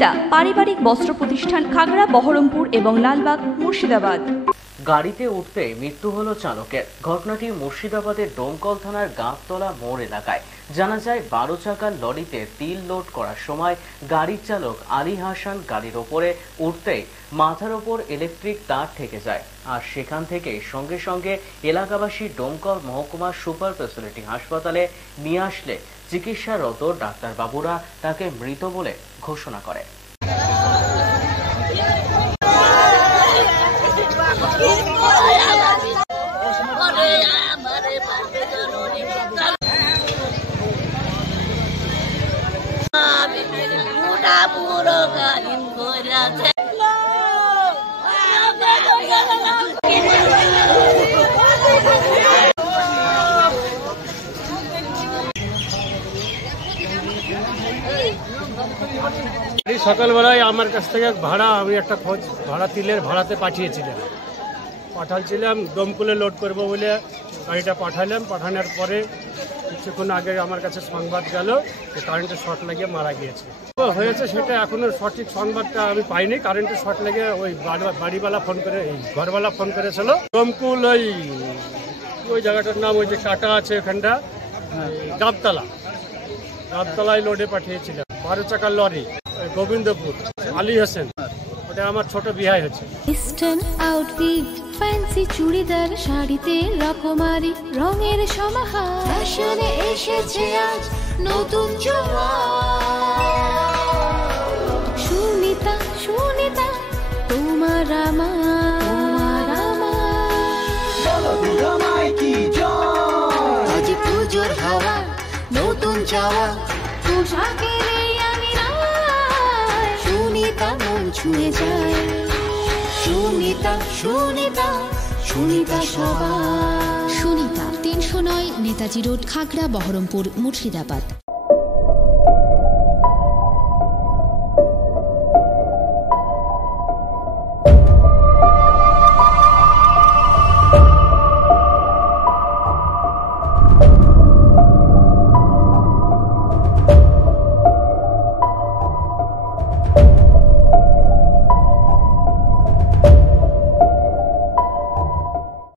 সুনিতা পারিবারিক বস্ত্র প্রতিষ্ঠান, খাগড়া, বহরমপুর এবং লালবাগ, মুর্শিদাবাদ। গাড়িতে উঠতে মৃত্যু হলো চালকের। ঘটনাটি মুর্শিদাবাদের ডোমকল থানার গাঁততলা মোড় এলাকায়। জানা যায় 12 চাকার লরিতে তিল লোড করার সময় গাড়ির চালক আলী হাসান গাড়ির ওপরে উঠতেই মাথার ওপর ইলেকট্রিক তার ঠেকে যায়, আর সেখান থেকে সঙ্গে সঙ্গে এলাকাবাসী ডোমকল মহকুমা সুপার স্পেশালিটি হাসপাতালে নিয়ে আসলে চিকিৎসারত ডাক্তারবাবুরা তাকে মৃত বলে ঘোষণা করে। সকালবেলায় আমার কাছ থেকে আমি একটা ভাড়া তিলের ভাড়াতে পাঠাচ্ছিলাম দমকুলে লোড করবো বলে গাড়িটা পাঠালাম। পাঠানোর পরে কিছুক্ষণ আগে আমার কাছে সংবাদ গেল যে কারেন্টের শর্ট লাগিয়ে মারা গিয়েছে। হয়েছে সেটা এখনো সঠিক সংবাদটা আমি পাইনি। কারেন্টের শর্ট লেগে ওই বাড়িওয়ালা ঘরওয়ালা ফোন করেছিল। দমকুল ওই জায়গাটার নাম ওই যে কাটা আছে ওখানটা গাবতলায় লোডে পাঠিয়েছিলাম 12 চাকার লরি, গোবিন্দপুর, আলী হোসেন। ওটা আমার ছোট বিয়ে হচ্ছে। ইস্টার্ন আউটফিট, ফ্যান্সি চুড়িদার, শাড়িতে রকমারি রঙের সমাহার, ফ্যাশনে এসেছে আজ নতুন সুনিতা তোমার আজ পুজোর হাওয়া, নতুন চাওয়া পোশাকের সুনিতা মন ছুঁয়ে যায়। সুনিতা সবার। সুনিতা 309 নেতাজি রোড, খাগড়া, বহরমপুর, মুর্শিদাবাদ।